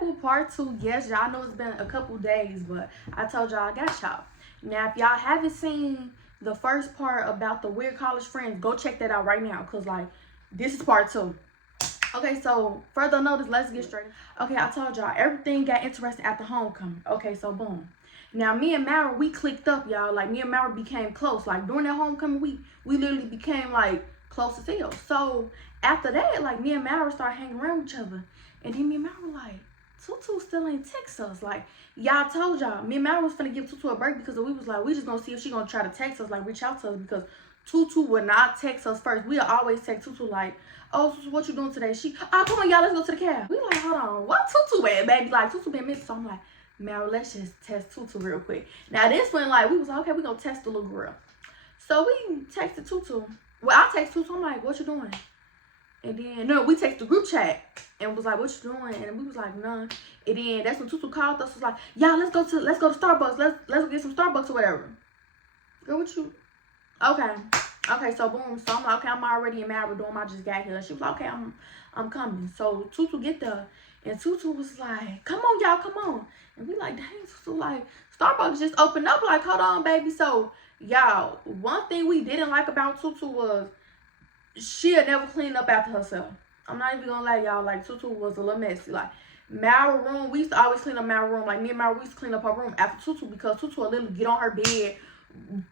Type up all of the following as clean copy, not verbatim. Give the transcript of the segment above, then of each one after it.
back with part 2. Yes, y'all know it's been a couple days, but I told y'all I got y'all. Now, if y'all haven't seen the first part about the weird college friends, go check that out right now, because, like, this is part 2. Okay, so further notice, let's get straight. Okay, I told y'all everything got interesting after homecoming. Okay, so boom. Now, me and Mara, we clicked up, y'all. Like, me and Mara became close. Like, during that homecoming week, we literally became, like, close as hell. So, after that, like, me and Mara started hanging around each other. And then me and Mara were like, Tutu still ain't text us. Like, y'all told y'all, me and Mara was finna give Tutu a break because we was like, we just gonna see if she gonna try to text us, like, reach out to us, because Tutu would not text us first. We'll always text Tutu like, oh, Tutu, what you doing today? She, oh, come on, y'all, let's go to the cab. We like, hold on, what Tutu at, baby? Like, Tutu been missing. So I'm like, Mara, let's just test Tutu real quick. Now, this one, like, we was like, okay, we gonna test the little girl. So we texted Tutu. Well, I text Tutu, I'm like, what you doing? And then, no, we text the group chat and was like, what you doing? And we was like, none. And then that's when Tutu called us, was like, y'all, let's go to Starbucks. Let's get some Starbucks or whatever. Girl, what you? Okay, so boom. So I'm like, okay, I'm already in Mara doing I just got here. She was like, okay, I'm coming. So Tutu get there, and Tutu was like, come on, y'all, come on. And we like, dang, Tutu, like, Starbucks just opened up. Like, hold on, baby. So, y'all, one thing we didn't like about Tutu was she'll never clean up after herself. I'm not even gonna lie, y'all. Like, Tutu was a little messy. Like, Mara room, we used to always clean up Mara room. Like, me and Mara, we used to clean up her room after Tutu, because Tutu would literally get on her bed,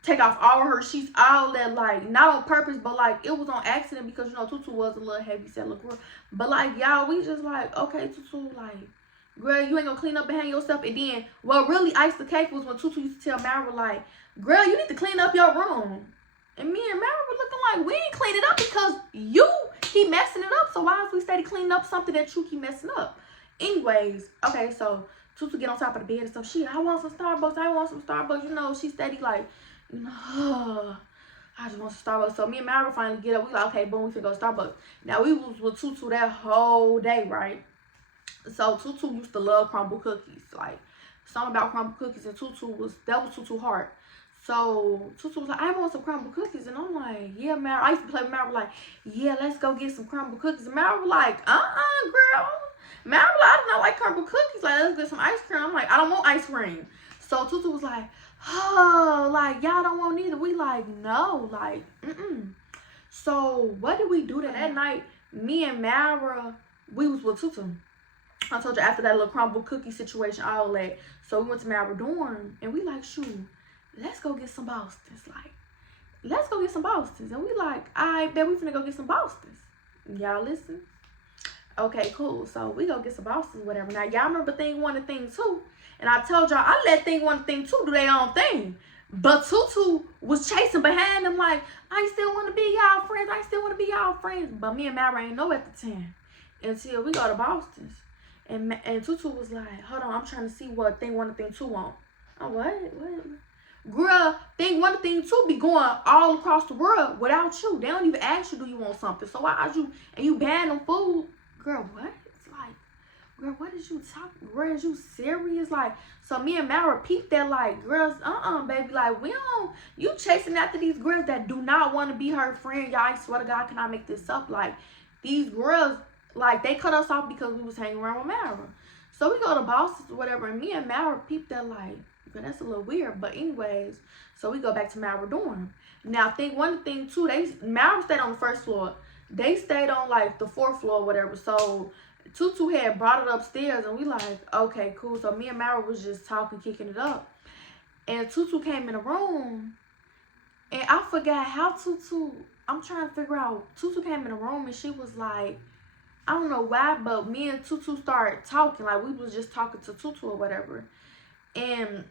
take off all her sheets, all that, like, not on purpose, but, like, it was on accident, because, you know, Tutu was a little heavy set little girl. But, like, y'all, we just like, okay, Tutu, like, girl, you ain't gonna clean up behind yourself. And then, what really iced the cake was when Tutu used to tell Mara, like, girl, you need to clean up your room. And me and Mara were looking like, we ain't clean it up because you keep messing it up. So why is we steady cleaning up something that you keep messing up? Anyways, okay, so Tutu get on top of the bed and stuff. I want some Starbucks. You know, she steady like, you know, I just want some Starbucks. So me and Mara finally get up. We like, okay, boom, we finna go to Starbucks. Now, we was with Tutu that whole day, right? So Tutu used to love crumble cookies. Like, something about crumble cookies, and that was Tutu heart. So Tutu was like, I want some crumble cookies. And I'm like, yeah, Mara. I used to play with Mara, like, yeah, let's go get some crumble cookies. And Mara was like, girl. Mara was like, I do not like crumble cookies. Like, let's get some ice cream. I'm like, I don't want ice cream. So Tutu was like, oh, like, y'all don't want neither. We like, no, like, So what did we do that night? Me and Mara, we was with Tutu. I told you, after that little crumble cookie situation, all that. So we went to Mara dorm, and we like, shoot, let's go get some Bostons. Like, let's go get some Bostons. And we like, I bet we finna go get some Bostons. Y'all listen? Okay, cool. So we go get some Bostons, whatever. Now, y'all remember thing 1 and thing 2. And I told y'all, I let thing 1 and thing 2 do their own thing. But Tutu was chasing behind them like, I still want to be y'all friends. But me and Mara ain't know at the time until we go to Boston's. And Tutu was like, hold on, I'm trying to see what thing 1 and thing 2 want. Oh, what? Girl, thing 1 and thing 2 be going all across the world without you. They don't even ask you, do you want something? So why are you, and you ban them food? Girl, what? It's like, girl, what is you talking? Girl, is you serious? Like, so me and Mara peeped that, like, girls, baby, like, we don't, you chasing after these girls that do not want to be her friend. Y'all, I swear to God, can I make this up? Like, these girls, like, they cut us off because we was hanging around with Mara. So we go to Boston or whatever, and me and Mara peeped that, like, okay, that's a little weird. But anyways, so we go back to Mara dorm. Now, thing 1 and thing 2, Mara stayed on the 1st floor. They stayed on, like, the 4th floor or whatever. So Tutu had brought it upstairs, and we like, okay, cool. So me and Mara was just talking, kicking it up. And Tutu came in the room, and I forgot how I'm trying to figure out. Tutu came in the room, and she was like, I don't know why, but me and Tutu started talking. Like, we was just talking to Tutu or whatever. And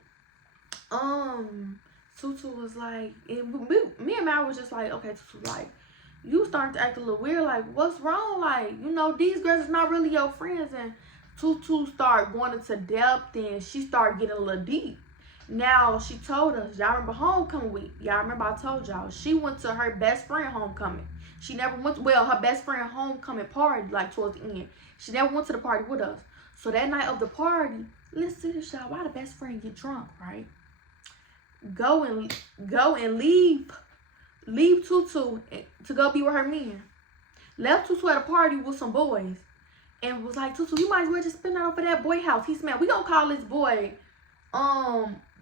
Tutu was like, me and Mara was just like, okay, Tutu, like, you starting to act a little weird. Like, what's wrong? Like, you know, these girls is not really your friends. And Tutu started going into depth, and she started getting a little deep. Now, she told us, y'all remember homecoming week? Y'all remember I told y'all, she went to her best friend homecoming. She never went to, well, her best friend homecoming party, like, towards the end. She never went to the party with us. So that night of the party, listen to this, y'all. Why the best friend get drunk, right? Go and leave Tutu to go be with her men. Left Tutu at a party with some boys. and was like, Tutu, you might as well just spend it over that boy house. He smelled. We gonna call this boy,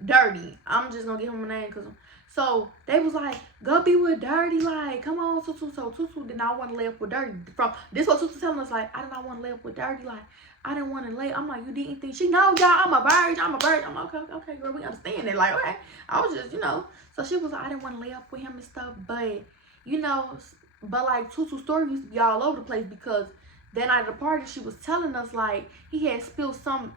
Dirty. I'm just gonna give him a name, cause so they was like, go be with Dirty, like, come on, Tutu. So Tutu did not want to lay up with Dirty. From this, what Tutu telling us, like, I did not want to lay up with Dirty, like, I didn't want to lay. I'm like, you didn't think she know, y'all? I'm a virgin. I'm like, okay, girl, we understand it. Like, okay, I was just, So she was like, I didn't want to lay up with him and stuff, but but like Tutu's story used to be all over the place, because that night at the party, she was telling us like he had spilled some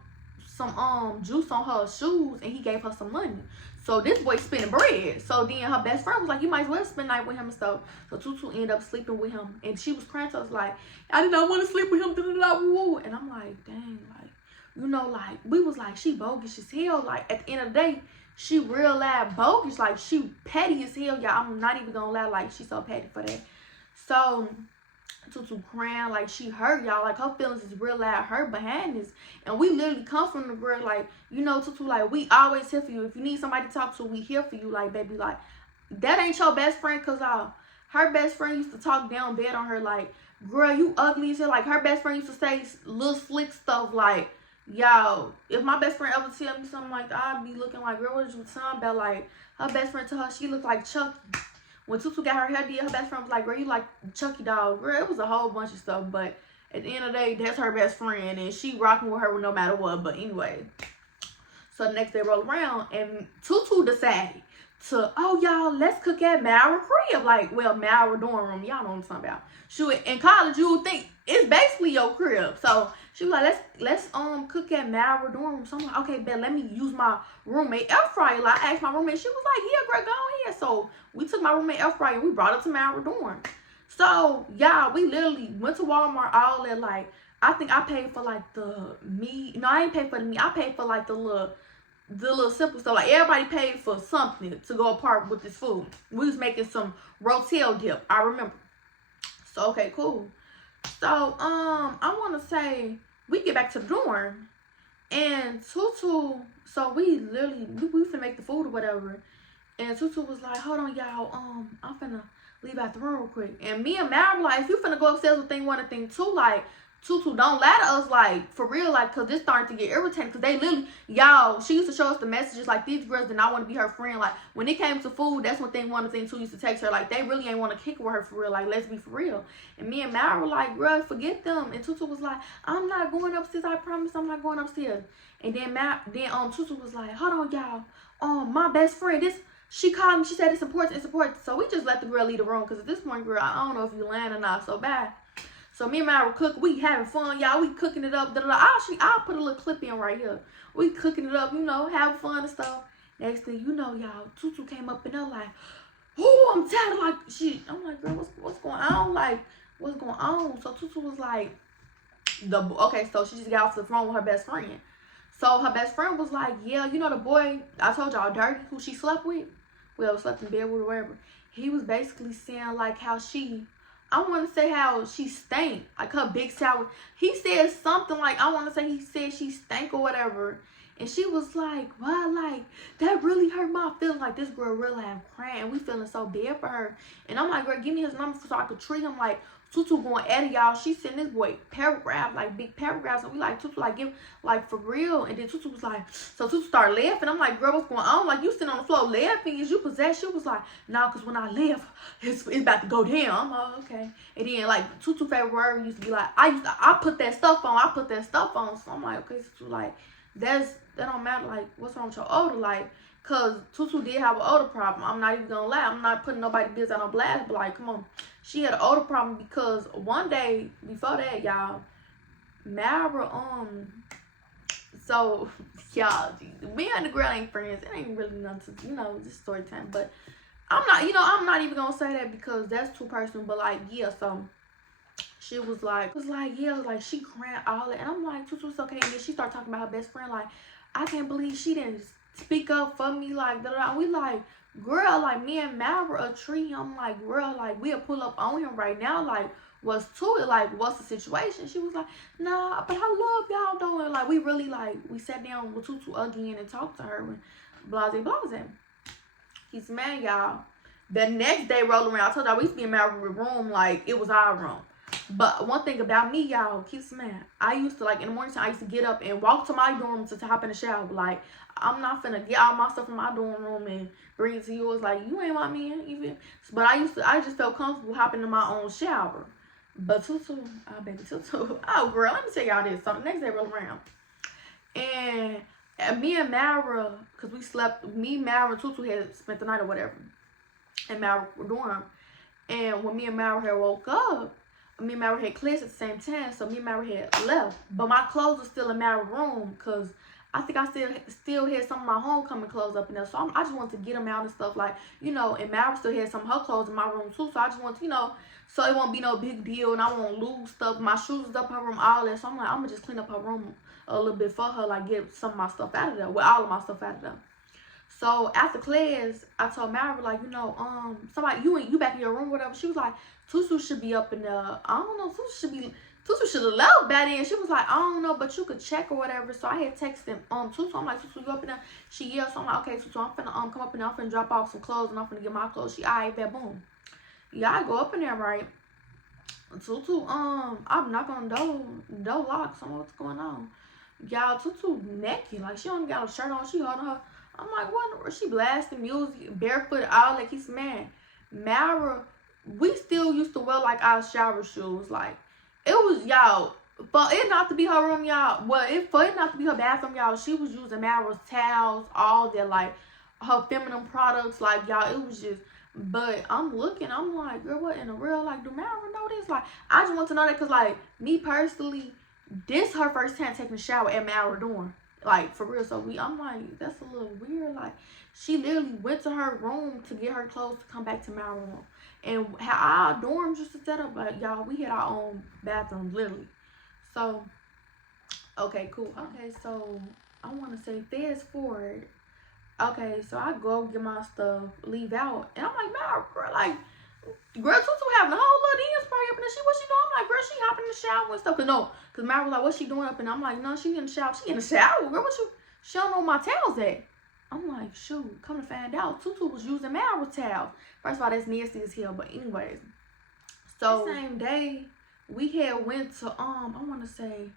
juice on her shoes, and he gave her some money. So this boy spending bread. So then her best friend was like, you might as well spend the night with him and stuff. So Tutu ended up sleeping with him, and she was crying to us like, I did not want to sleep with him. And I'm like, dang, like, we was like, she bogus as hell. Like, at the end of the day, she real loud bogus. Like, she petty as hell, y'all. I'm not even gonna lie, like, she's so petty for that. So Tutu crying, like, she hurt, y'all. Like, her feelings is real loud hurt behind this. And we literally come from the girl, like, Tutu, like, we always here for you. If you need somebody to talk to, we here for you. Like, baby, like, that ain't your best friend, because her best friend used to talk down bad on her, like, girl, you ugly as hell. Like, her best friend used to say little slick stuff, like, yo, if my best friend ever tell me something like that, I'd be looking like, girl, what did you talking about? Like, her best friend told her she looked like Chucky. When Tutu got her hair did, her best friend was like, girl, you like Chucky doll. Girl, it was a whole bunch of stuff, but at the end of the day, that's her best friend, and she rocking with her no matter what. But anyway, so the next day roll around, and Tutu decided to, oh, y'all, let's cook at Mara crib. Like, well, Mara dorm room. Y'all know what I'm talking about. In college, you would think it's basically your crib. So she was like, let's cook at Mara dorm room. So I'm like, okay, bet, let me use my roommate air fryer. Like, I asked my roommate, she was like, yeah, girl, go ahead. So we took my roommate air fryer and we brought it to Mara dorm. So y'all, we literally went to Walmart, all that. Like, I think I paid for like the meat. No, I ain't paid for the meat. I paid for like the little simple stuff. Like, everybody paid for something to go apart with this food. We was making some rotel dip, I remember. So okay, cool. So I want to say we get back to the dorm, and Tutu, so we literally we finna make the food or whatever, and Tutu was like, hold on, y'all, I'm finna leave out the room real quick. And me and Mal were like, if you finna go upstairs with thing one and thing two, like, Tutu, don't lie to us, like, for real, like, because this starting to get irritating, because they literally, y'all, she used to show us the messages, like, these girls did not want to be her friend. Like, when it came to food, that's when thing one and thing two used to text her, like, they really ain't want to kick with her for real, like, let's be for real. And me and Mal were like, girl, forget them. And Tutu was like, I'm not going upstairs, I promise I'm not going upstairs. And then Tutu was like, hold on, y'all, my best friend, she called me, she said it's important. So we just let the girl leave the room, because at this point, girl, I don't know if you lying or not, so bye. So me and Mara were cooking. We having fun, y'all. We cooking it up. I'll put a little clip in right here. We cooking it up, having fun and stuff. Next thing you know, y'all, Tutu came up and they're like, oh, I'm tired. Like, I'm like, girl, what's going on? Like, what's going on? So Tutu was like, so she just got off the phone with her best friend. So her best friend was like, yeah, the boy I told y'all, Dirty, who she slept with, slept in bed with or whatever. He was basically saying like how I want to say how she stank, like her big sour. He said something like, I want to say he said she stank or whatever. And she was like, wow, like, that really hurt my feelings. Like, this girl really have crying. We feeling so bad for her. And I'm like, girl, give me his number so I could treat him like Tutu going at it, y'all. She sent this boy paragraphs, like big paragraphs. And we like, Tutu, like, give, like, for real. And then Tutu was like, so Tutu started laughing. I'm like, girl, what's going on? Like, you sitting on the floor laughing. Is you possessed? She was like, no, because when I laugh, it's about to go down. I'm like, okay. And then, like, Tutu favorite word used to be like, I put that stuff on. So I'm like, okay, Tutu, like, that don't matter. Like, what's wrong with your odor? Like, because Tutu did have an odor problem. I'm not even going to lie. I'm not putting nobody's business on blast. But, like, come on. She had an odor problem because one day before that, y'all, Mara, so, y'all, me and the girl ain't friends. It ain't really nothing to, just story time. But I'm not even going to say that because that's too personal. But, like, yeah, so she was like, she crying all that. And I'm like, Tutu's okay. And then she started talking about her best friend. Like, I can't believe she didn't speak up for me. Like, we like, girl, like, me and Mal were a tree. I'm like, girl, like, we'll pull up on him right now. Like, what's to it? Like, what's the situation? She was like, nah, but I love y'all doing. Like, we really, like, we sat down with Tutu again and talked to her and blase. He's mad, y'all. The next day rolling around, I told y'all we used to be in Mal's room like it was our room. But one thing about me, y'all, keep man, I used to, like, in the morning time, I used to get up and walk to my dorm to hop in the shower. Like, I'm not finna get all my stuff from my dorm room and bring it to yours. Like, you ain't my man, even. But I just felt comfortable hopping in my own shower. But Tutu, oh baby, Tutu, oh girl, let me tell y'all this. So the next day rolled around, and me and Mara, cause we slept, me, Mara, and Tutu had spent the night or whatever, and Mara were dorm. And when me and Mara had woke up, me and Mara had class at the same time, so me and Mara had left. But my clothes were still in Mara's room, cause I think I still had some of my homecoming clothes up in there. So I just wanted to get them out and stuff, like, you know. And Mara still had some of her clothes in my room too. So I just wanted, you know, so it won't be no big deal, and I won't lose stuff. My shoes was up in her room, all that. So I'm like, I'm gonna just clean up her room a little bit for her, like get some of my stuff out of there, with all of my stuff out of there. So after class, I told Mara, like, you know, somebody, you back in your room, whatever. She was like, Tutu should be up in there. I don't know, Tutu should have left by then. She was like, I don't know, but you could check or whatever. So I had texted Tutu. I'm like, Tutu, you up in there? She yelled. So I'm like, okay, Tutu, I'm finna come up in there. I'm finna drop off some clothes, and I'm finna get my clothes. She, alright, bet, boom. Yeah, I go up in there, right? Tutu, I'm knocking on the door lock. So what's going on? Y'all, Tutu naked. Like, she don't got a shirt on. She holding her. I'm like, what? She blasting music, barefoot, all that. He's mad. Mara, we still used to wear, like, our shower shoes. Like, it was, y'all, for it not to be her room, y'all. Well, for it not to be her bathroom, y'all, she was using Mara's towels, all that, like, her feminine products. Like, y'all, it was just, but I'm looking, I'm like, girl, what in the real? Like, do Mara know this? Like, I just want to know that, because, like, me personally, this her first time taking a shower at Mara dorm. Like, for real. So I'm like, that's a little weird. Like, she literally went to her room to get her clothes to come back to my room. And how our dorms used to set up, like, y'all, we had our own bathrooms, literally. So, okay, cool. Okay, so I want to say, fast forward. Okay, so I go get my stuff, leave out, and I'm like, man, girl, like, girl, Tutu having a whole little dance party up in there. What she doing? I'm like, girl, she hopping in the shower and stuff. Cause Mara was like, what she doing up in there? I'm like, no, she in the shower. She in the shower, girl. She don't know where my towels at. I'm like, shoot, come to find out, Tutu was using Mara's towel. First of all, that's nasty as hell. But anyways, so the same day we had went to I want to say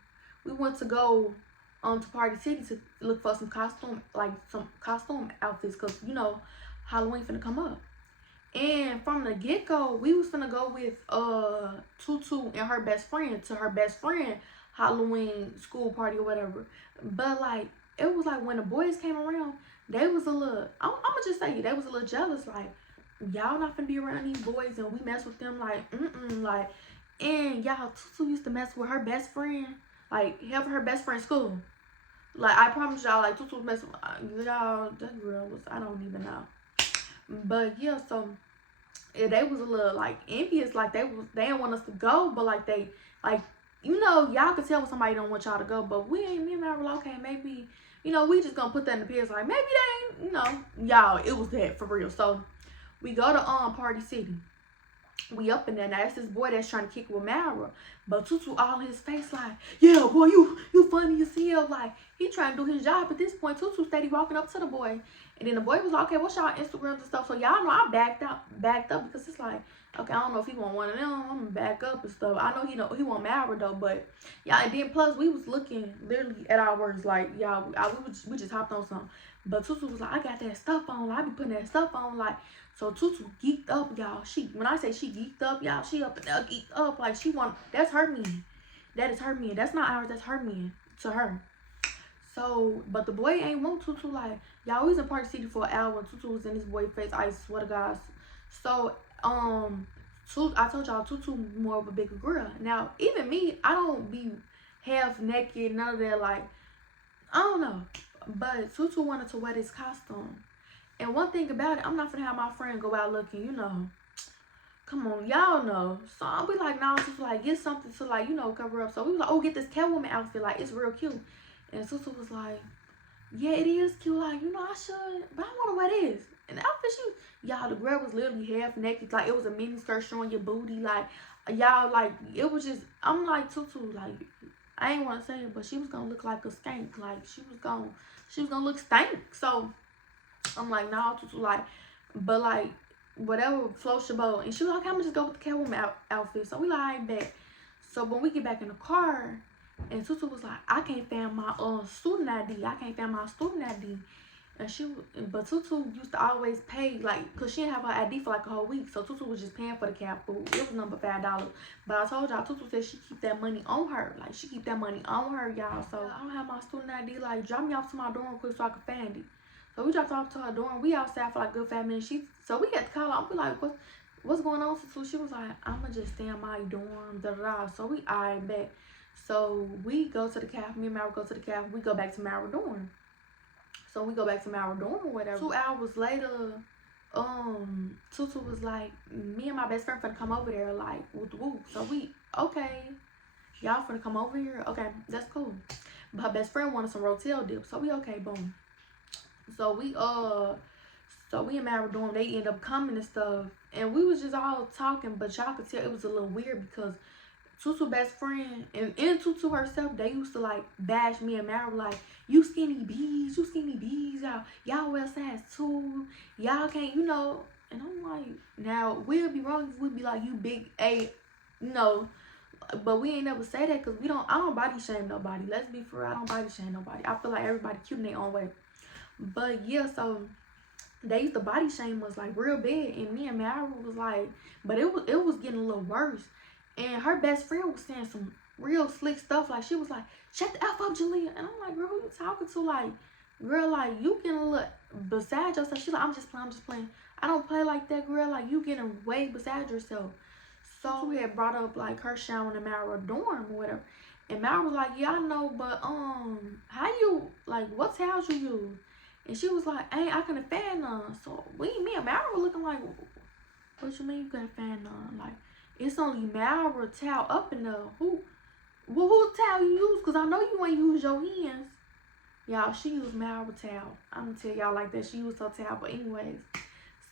we went to go to Party City to look for some costume outfits, cause you know Halloween finna come up. And from the get-go, we was finna go with Tutu and her best friend to her best friend Halloween school party or whatever. But like, it was like when the boys came around, they was a little, I'ma just say, they was a little jealous. Like, y'all not finna be around these boys and we mess with them. Like, like, and y'all, Tutu used to mess with her best friend, like, help her best friend school. Like, I promise y'all, like, Tutu was messing with y'all. That girl was, I don't even know. But yeah, so yeah, they was a little like envious, like they didn't want us to go, but like they, like, you know, y'all could tell when somebody don't want y'all to go, but me and I were like, okay, maybe, you know, we just gonna put that in the pits, like maybe they ain't, you know, y'all, it was that for real. So we go to Party City. We up in there. Now it's this boy that's trying to kick with Mara, but Tutu all in his face like, yeah, boy, you funny as hell. Like, he trying to do his job. At this point, Tutu steady walking up to the boy, and then the boy was like, okay, what's y'all Instagrams and stuff? So y'all know I backed up because it's like, okay, I don't know if he want one of them. I'm gonna back up and stuff. I know he want Mara though, but y'all. And then plus we was looking literally at our words like, y'all, we just hopped on something. But Tutu was like, I got that stuff on. I be putting that stuff on, like. So Tutu geeked up, y'all. When I say she geeked up, y'all, she up and there geeked up. Like, that's her man. That is her man. That's not ours, that's her man to her. So, but the boy ain't want Tutu, like, y'all, we was in Park City for an hour and Tutu was in this boy's face. I swear to God. So, I told y'all Tutu more of a bigger girl. Now, even me, I don't be half naked, none of that, like, I don't know. But Tutu wanted to wear this costume. And one thing about it, I'm not gonna have my friend go out looking, you know, come on, y'all know. So I'll be like, nah, Tutu, like, get something to, like, you know, cover up. So we was like, oh, get this Catwoman outfit, like, it's real cute. And Tutu was like, yeah, it is cute, like, you know, I should, but I want to wear this. And the outfit, y'all, the girl was literally half naked, like, it was a mini skirt showing your booty, like, y'all, like, it was just, I'm like, Tutu, like, I ain't want to say it, but she was gonna look like a skank, like, she was gonna look stank. So I'm like, nah, Tutu, like, but like, whatever floats your boat. And she was like, I'm gonna just go with the Catwoman outfit. So we like, I bet. So when we get back in the car, and Tutu was like, I can't find my student ID. I can't find my student ID. And but Tutu used to always pay, like, cause she didn't have her ID for like a whole week. So Tutu was just paying for the cab food. It was number $5. But I told y'all, Tutu said she keep that money on her. Like, she keep that money on her, y'all. So I don't have my student ID. Like, drop me off to my dorm quick so I can find it. So we dropped off to her dorm. We outside for like a good 5 minutes. So we had to call her. I'm like, what's going on, Tutu? She was like, I'ma just stay in my dorm, da da da. So we eyed back. So we go to the caf. Me and Mara go to the caf. We go back to Mara dorm. So we go back to Mara dorm or whatever. 2 hours later, Tutu was like, me and my best friend finna come over there, like, whoop whoop. So we, okay, y'all finna come over here? Okay, that's cool. But her best friend wanted some Rotel dip. So we, okay, boom. So we in Mara dorm, they end up coming and stuff. And we was just all talking, but y'all could tell it was a little weird because Tutu best friend and Tutu herself, they used to like bash me and Mara, like, you skinny bees, y'all wear size 2, y'all can't, you know. And I'm like, now we'll be wrong if we'd be like, you big A, you know, but we ain't never say that because I don't body shame nobody. Let's be for real, I don't body shame nobody. I feel like everybody cute in their own way. But yeah, so they used to body shame us like real bad, and me and Mara was like, but it was getting a little worse. And her best friend was saying some real slick stuff. Like, she was like, shut the F up, Jalea. And I'm like, girl, who you talking to? Like, girl, like, you getting a little beside yourself. She's like, I'm just playing. I don't play like that, girl. Like, you getting way beside yourself. So we had brought up, like, her showering in Mara dorm or whatever. And Mara was like, yeah, I know, but, how you, like, what towels you use? And she was like, I couldn't find none. So me and Mara were looking like, what you mean you couldn't find none? Like, it's only Mara towel up in there. Who towel you use? Because I know you ain't use your hands. Y'all, she used Mara towel. I'm going to tell y'all like that. She used her towel. But anyways,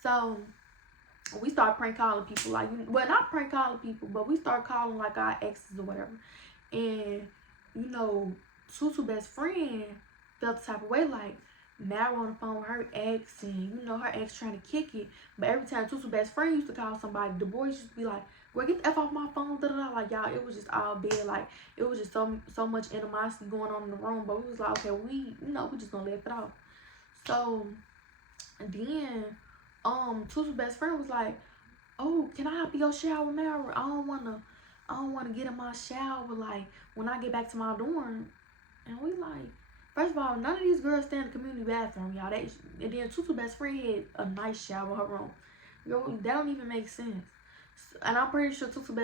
so we start prank calling people. Like, well, not prank calling people, but we start calling like our exes or whatever. And, you know, Tutu best friend felt the type of way, like, Mara on the phone with her ex, and you know her ex trying to kick it. But every time Tutu best friend used to call somebody, the boys used to be like, "Girl, get the F off my phone." Da, da, da. Like, y'all, it was just all bad. Like, it was just so much animosity going on in the room. But we was like, okay, we just gonna laugh it off. So then Tutu's best friend was like, oh, can I help you shower, Mara? I don't wanna get in my shower like when I get back to my dorm. And we like, first of all, none of these girls stay in the community bathroom, y'all. And then Tutu's best friend had a nice shower in her room. Girl, that don't even make sense. And I'm pretty sure Tutu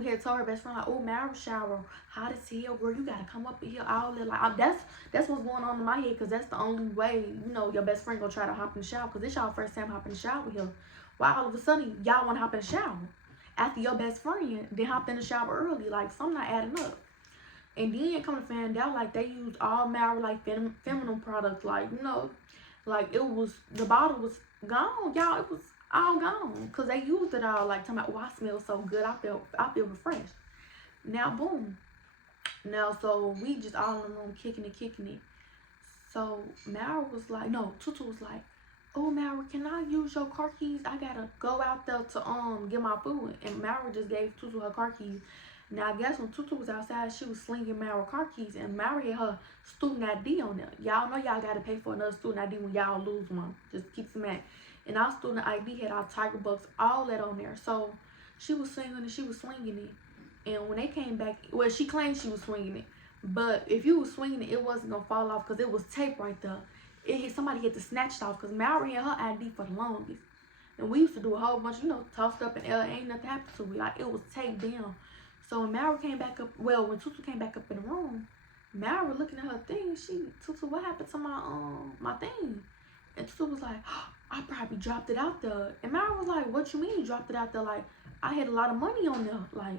had told her best friend, like, oh, Mara shower, hot as hell, girl, you gotta come up in here, all that. Like, that's what's going on in my head, because that's the only way, you know, your best friend gonna try to hop in the shower, because this y'all first time hopping in the shower here. Why all of a sudden y'all wanna hop in the shower after your best friend then hopped in the shower early? Like, something not adding up. And then come to find out, like, they used all Mara, like, feminine products, like, you know, like, the bottle was gone, y'all. It was all gone, because they used it all, like, talking about, oh, I smell so good, I feel refreshed. Now, boom. Now, so we just all in the room kicking it. So Mara was like, no, Tutu was like, oh, Mara, can I use your car keys? I gotta go out there to get my food. And Mara just gave Tutu her car keys. Now, I guess when Tutu was outside, she was slinging Mara car keys, and Mara had her student ID on there. Y'all know y'all gotta pay for another student ID when y'all lose one. Just keep some at. And our student ID had our Tiger Bucks, all that on there. So she was swinging it. And when they came back, well, she claimed she was swinging it. But if you was swinging it, it wasn't going to fall off because it was tape right there. Somebody had to snatch it off because Mara had her ID for the longest. And we used to do a whole bunch, you know, tossed up, and ain't nothing happened to it. Like, it was taped down. So when Mara came back up, well, when Tutu came back up in the room, Mara looking at her thing, Tutu, what happened to my thing? And Tutu was like, oh, I probably dropped it out there. And Mara was like, what you mean you dropped it out there? Like, I had a lot of money on there. Like,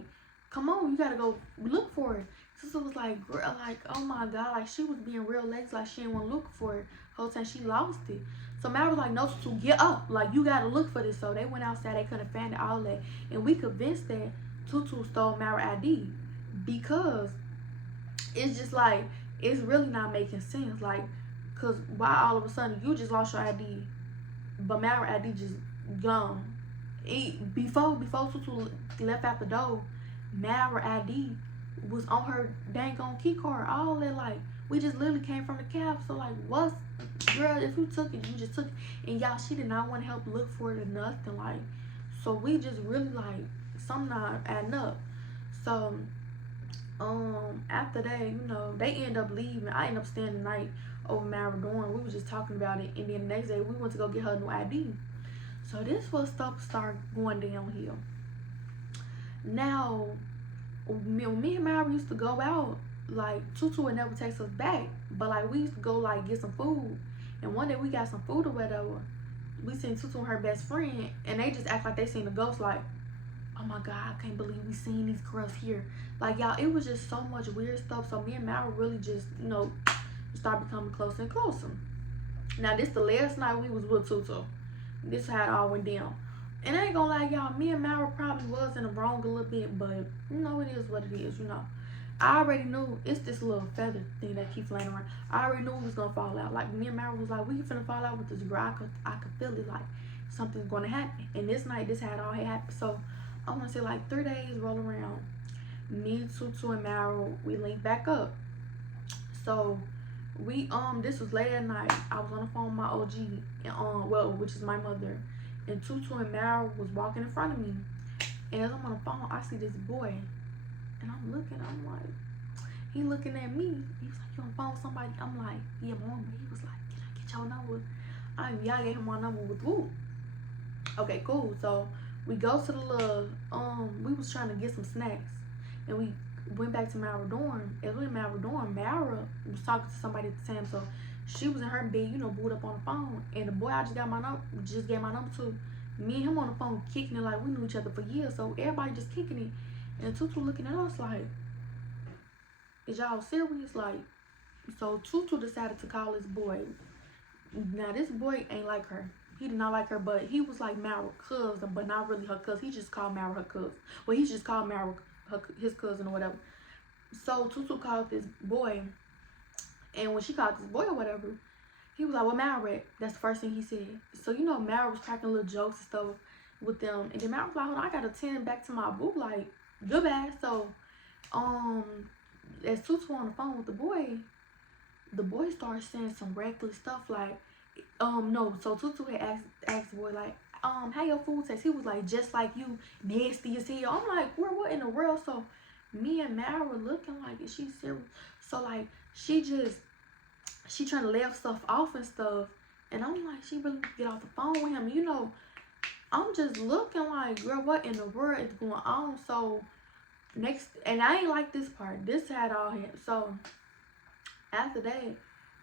come on, you gotta go look for it. Tutu was like, girl, like, oh my God, like, she was being real lazy, like she didn't want to look for it. The whole time she lost it. So Mara was like, no, Tutu, get up. Like, you gotta look for this. So they went outside, they couldn't find it, all that. And we convinced that Tutu stole Mara ID, because it's just like, it's really not making sense. Like, because why all of a sudden you just lost your ID, but Mara ID just gone? Before Tutu left out the door, Mara ID was on her dang on key card. All that, like, we just literally came from the cab. So like, what's, girl, if you took it, you just took it. And y'all, she did not want to help look for it or nothing. Like, so we just really like, something not adding up. So after that, you know, they end up leaving. I end up staying the night over Mara dorm. We was just talking about it, and then the next day we went to go get her new ID. So this was stuff started going downhill. Now, me and Mara used to go out, like Tutu would never text us back, but like we used to go like get some food. And one day we got some food or whatever. We seen Tutu and her best friend, and they just act like they seen a ghost. Like, oh my God, I can't believe we seen these girls here. Like, y'all, it was just so much weird stuff. So me and Mara really just, you know, started becoming closer and closer. Now, this the last night we was with Tutu. This is how it all went down. And I ain't gonna lie, y'all, me and Mara probably was in the wrong a little bit, but you know, it is what it is, you know. I already knew it's this little feather thing that keeps laying around. I already knew it was gonna fall out. Like, me and Mara was like, we finna fall out with this girl. I could feel it, like something's gonna happen. And this night, this had all happened. So I wanna say like 3 days roll around. Me, Tutu, and Mara, we linked back up. So we this was late at night. I was on the phone with my OG, and well, which is my mother. And Tutu and Mara was walking in front of me. And as I'm on the phone, I see this boy. And I'm looking, I'm like, he looking at me. He was like, you on the phone with somebody? I'm like, yeah, mom. He was like, can I get your number? I gave him my number with Woo. Okay, cool. So we go to the little, we was trying to get some snacks. And we went back to Mara dorm. As we in Mara dorm, Mara was talking to somebody at the time. So she was in her bed, you know, booed up on the phone. And the boy I just gave my number to, me and him on the phone kicking it like we knew each other for years. So everybody just kicking it. And Tutu looking at us like, is y'all serious? Like, so Tutu decided to call this boy. Now this boy ain't like her. He did not like her, but he was like Mara's cousin, but not really her cousin. He just called Mara her cousin. Well, he just called Mara his cousin or whatever. So Tutu called this boy. And when she called this boy or whatever, he was like, well, Mara, that's the first thing he said. So, you know, Mara was cracking little jokes and stuff with them. And then Mara was like, hold on, I got to tend back to my boo, like, goodbye. So, as Tutu on the phone with the boy started saying some reckless stuff like, no. So Tutu had asked the boy, like, how your food taste? He was like, just like you, nasty as hell. I'm like, what in the world? So me and Mara were looking like, is she serious? So, like, she trying to laugh stuff off and stuff. And I'm like, she really get off the phone with him. You know, I'm just looking like, girl, what in the world is going on? So and I ain't like this part. This had all him. So after that,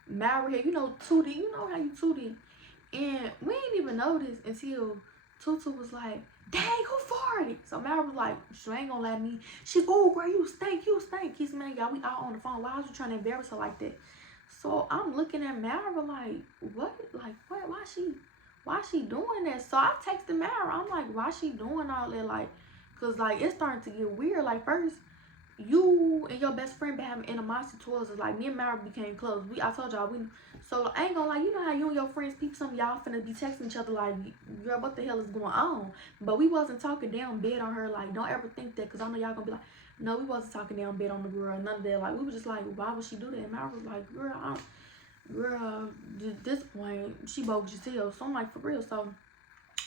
Mara here, you know, Tutu, you know how you Tutu. And we ain't even noticed until Tutu was like, dang, who farted? So Mara was like, she ain't gonna let me. She's, oh, girl, you stink. He's, man, y'all, we all on the phone. Why was you trying to embarrass her like that? So I'm looking at Mara like, what? Like, what? Why she doing that? So I texted Mara. I'm like, why she doing all that? Like, cause like it's starting to get weird. Like, first, you and your best friend been having animosity towards us. Like, me and Mara became close. I told y'all so I ain't gonna lie, you know how you and your friends peep some, y'all finna be texting each other like, girl, what the hell is going on? But we wasn't talking down bad on her. Like, don't ever think that, cause I know y'all gonna be like, no, we wasn't talking down bad on the girl, none of that. Like, we were just like, why would she do that? And Mara was like, girl, at this point, she bogus as hell. So I'm like, for real. So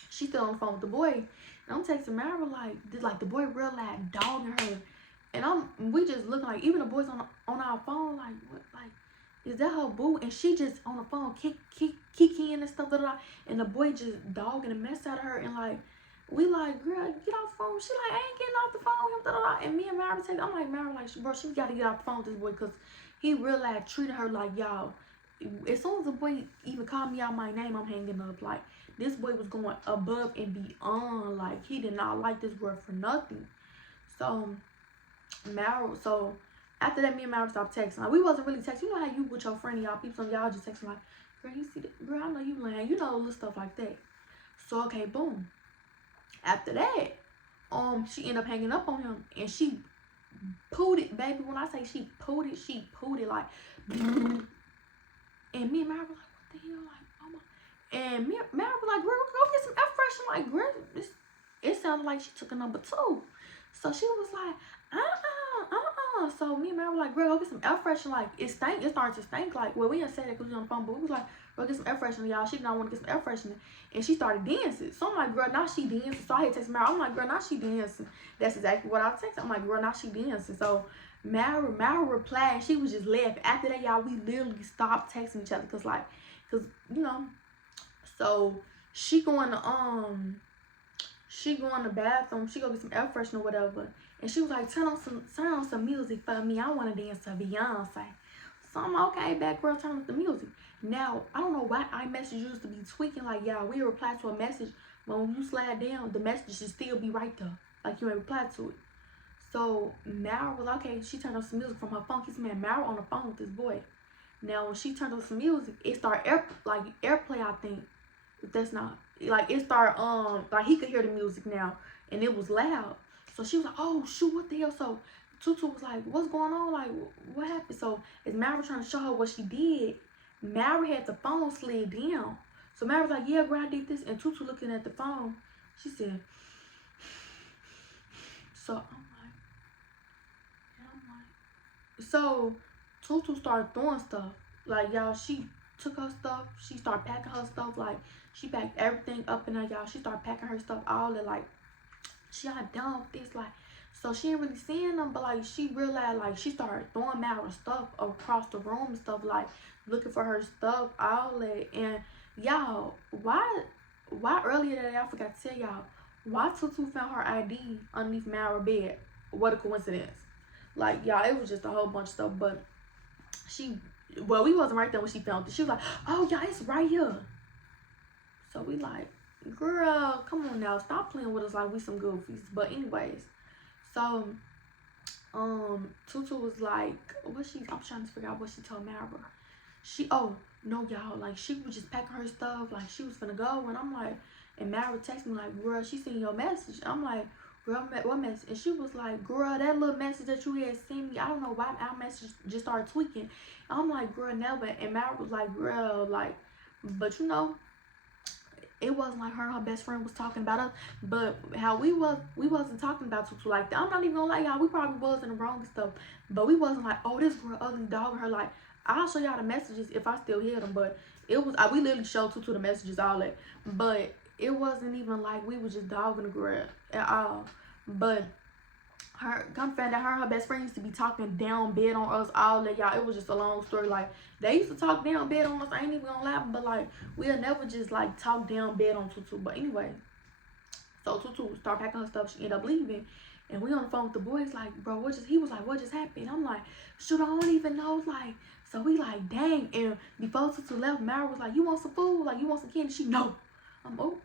she still on the phone with the boy, and I'm texting Mara like the boy real loud dogging her. And we just looking like, even the boys on our phone, like, what, like, is that her boo? And she just on the phone kicking and stuff, and the boy just dogging the mess out of her. And like, we like, girl, get off the phone. She like, I ain't getting off the phone with him, and me and Mara take, I'm like, Mara, like, bro, she gotta get off the phone with this boy, because he real like treated her like, y'all, as soon as the boy even called me out my name, I'm hanging up. Like, this boy was going above and beyond. Like, he did not like this girl for nothing. So so after that, me and Mara stopped texting. Like, we wasn't really texting. You know how you with your friend and y'all peeps on, y'all just texting like, girl, you see that? Girl, I know you lying. You know, little stuff like that. So, okay, boom. After that, she ended up hanging up on him, and she pooed it, baby. When I say she pooed it like, and me and Mara was like, what the hell? Like, oh my. And Mara was like, girl, go get some air freshener. Like, girl, it sounded like she took a number 2. So she was like, so me and Mary were like, girl, go get some air freshener. Like, it stank. It started to stink. Like, well, we didn't say that because we was on the phone, but we was like, girl, get some air freshener, y'all. She did not want to get some air freshener. And she started dancing. So I'm like, girl, now she dancing. So I had to text Mary. I'm like, girl, now she dancing. That's exactly what I texted. I'm like, girl, now she dancing. So Mary replied, and she was just laughing. After that, y'all, we literally stopped texting each other. Cause, you know, so she going to the bathroom. She go get some air freshener or whatever. And she was like, turn on some music for me. I want to dance to Beyonce. So I'm okay, bad girl, turn on the music. Now, I don't know why iMessage used to be tweaking. Like, yeah, we reply to a message, but when you slide down, the message should still be right there. Like, you ain't reply to it. So, Mara was okay. She turned on some music from her phone. Keeps man Mara on the phone with this boy. Now, when she turned on some music, it started airplay, I think. If that's not, like, it started, like, he could hear the music now. And it was loud. So she was like, oh, shoot, what the hell? So Tutu was like, what's going on? Like, what happened? So as Mary trying to show her what she did, Mary had the phone slid down. So Mary was like, yeah, girl, I did this. And Tutu looking at the phone, she said, so so Tutu started throwing stuff. Like, y'all, she took her stuff. She started packing her stuff. Like, she packed everything up in there, y'all. She started packing her stuff all that, like, she got done with this, like, so she ain't really seeing them, but like she realized, like, she started throwing Mara stuff across the room and stuff, like looking for her stuff, all that. And y'all, why earlier that day, I forgot to tell y'all, why Tutu found her ID underneath Mara's bed? What a coincidence. Like, y'all, it was just a whole bunch of stuff. But we wasn't right there when she found it. She was like, oh yeah, it's right here. So we like, girl, come on now, stop playing with us like we some goofies. But anyways, so Tutu was like, I'm trying to figure out what she told Mara. Oh no, y'all, like, she was just packing her stuff, like she was finna go. And I'm like, and Mara texted me like, girl, she seen your message. I'm like, girl, what message? And she was like, girl, that little message that you had sent me, I don't know why our message just started tweaking. I'm like, girl, never. And Mara was like, girl, like, but you know, it wasn't like her and her best friend was talking about us, but how we wasn't talking about Tutu like that. I'm not even gonna lie, y'all, we probably was in the wrong stuff, but we wasn't like, oh, this girl ugly dog her. Like, I'll show y'all the messages if I still hear them, but it was, we literally showed Tutu the messages, all that, but it wasn't even like we was just dogging the girl at all. But come find out her and her best friend used to be talking down bad on us, all that, y'all. It was just a long story. Like, they used to talk down bad on us. I ain't even gonna lie, but like, we'll never just like talk down bad on Tutu. But anyway, so Tutu started packing her stuff. She ended up leaving, and we on the phone with the boys. Like, bro, he was like, what just happened? I'm like, shoot, I don't even know. Like, so we like, dang. And before Tutu left, Mara was like, you want some food? Like, you want some candy? She no. Oh.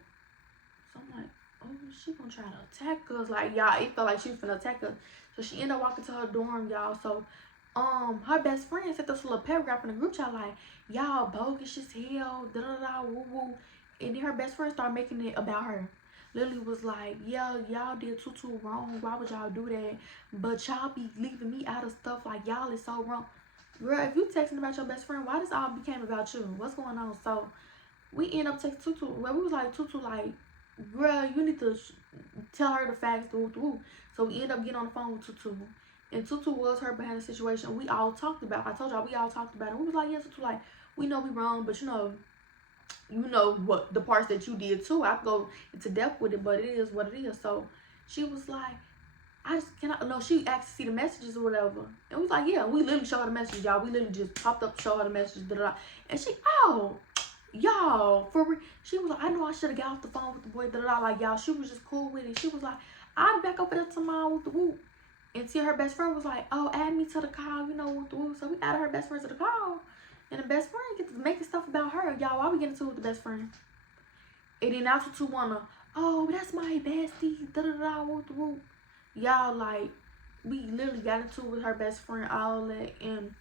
So I'm like, oh, she gonna try to attack us. Like, y'all, it felt like she was finna attack us. So she ended up walking to her dorm, y'all. So her best friend sent this little paragraph in the group chat like, y'all bogus as hell, da da da, woo woo. And then her best friend started making it about her. Lily was like, yeah, y'all did Tutu wrong. Why would y'all do that? But y'all be leaving me out of stuff, like, y'all is so wrong. Girl, if you texting about your best friend, why this all became about you? What's going on? So we end up texting Tutu. Well, we was like, Tutu, like, girl, you need to tell her the facts, woo. So we end up getting on the phone with Tutu. And Tutu was hurt behind the situation. We all talked about it. I told y'all, we all talked about it. We was like, yeah, Tutu, like, we know we wrong, but you know what the parts that you did too. I go into depth with it, but it is what it is. So she was like, she asked to see the messages or whatever. And we was like, yeah, we literally showed her the messages, y'all. We literally just popped up, showed her the messages, and she, oh, y'all, for real. She was like, I know I should have got off the phone with the boy, like, y'all, she was just cool with it. She was like, I'll be back over there tomorrow with the whoop. Until her best friend was like, oh, add me to the call, with the whoop. So we added her best friend to the call. And the best friend gets to making stuff about her. Y'all, why we getting into it with the best friend? And then now Tutu wanna, oh, that's my bestie, with the whoop. Y'all, like, we literally got into it with her best friend, all that. And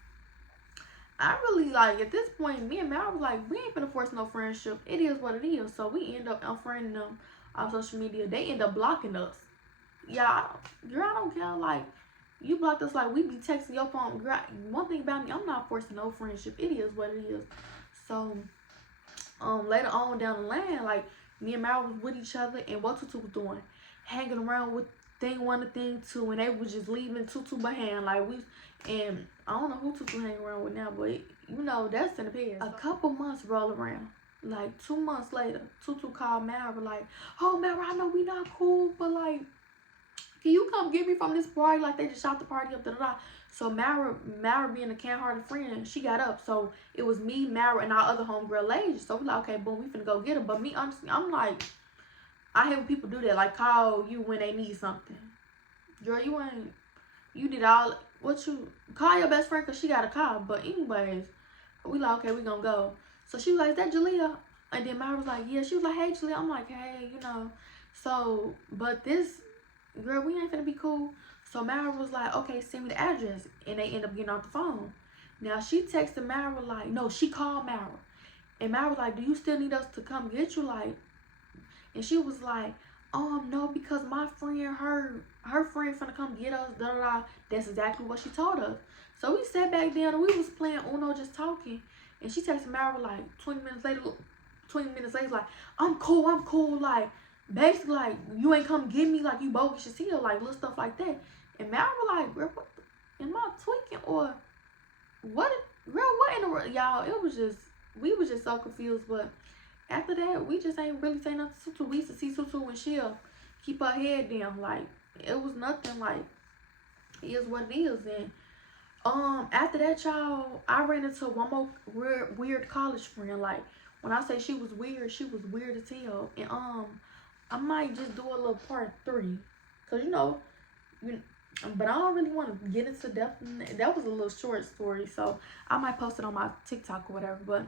I really, like, at this point, me and Mel was like, we ain't gonna force no friendship. It is what it is. So we end up unfriending them on social media. They end up blocking us. Y'all, girl, I don't care. Like, you blocked us, like, we be texting your phone. Girl, one thing about me, I'm not forcing no friendship. It is what it is. So, later on down the line, like, me and Mel was with each other, and what Tutu was doing? Hanging around with thing one to thing two, and they was just leaving Tutu behind. Like, and I don't know who Tutu hang around with now, but you know, that's in the past. A couple months roll around. Like 2 months later, Tutu called Mara like, oh, Mara, I know we not cool, but like, can you come get me from this party? Like, they just shot the party up, da da da. So Mara being a kind-hearted friend, she got up. So it was me, Mara, and our other homegirl, Lady. So we like, okay, boom, we finna go get her. But me, honestly, I'm like, I hate when people do that. Like, call you when they need something. Girl, you did all, call your best friend because she got a call. But anyways, we like, okay, we gonna go. So she was like, is that Jalea? And then Mara was like, yeah. She was like, hey, Jalea. I'm like, hey, you know. So, but this, girl, we ain't finna be cool. So Mara was like, okay, send me the address. And they end up getting off the phone. Now, she texted Mara like, no, she called Mara. And Mara was like, do you still need us to come get you? Like, and she was like, no, because my friend, her friend finna come get us, da da da. That's exactly what she told us. So we sat back down and we was playing Uno, just talking. And she texted Mara like 20 minutes later, like, I'm cool, like, basically, like, you ain't come get me, like, you bogus as hell, like, little stuff like that. And Mara was like, girl, am I tweaking or what? Girl, what in the world? Y'all, we was just so confused. But after that, we just ain't really saying nothing to Tutu. We used to see Tutu and she'll keep her head down. Like, it was nothing. Like, it is what it is. And after that, y'all, I ran into one more weird college friend. Like, when I say she was weird as hell. And I might just do a little part 3, cause you know, but I don't really want to get into depth. That was a little short story, so I might post it on my TikTok or whatever. But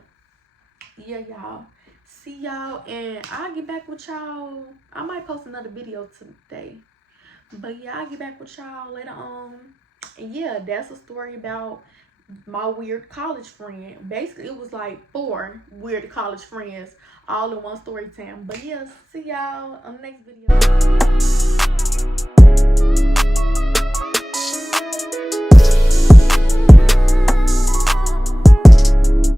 yeah, y'all, see y'all, and I'll get back with y'all. I might post another video today, but yeah, I'll get back with y'all later on. And yeah, that's a story about my weird college friend. Basically, it was like 4 weird college friends all in one story time. But yeah, see y'all on the next video.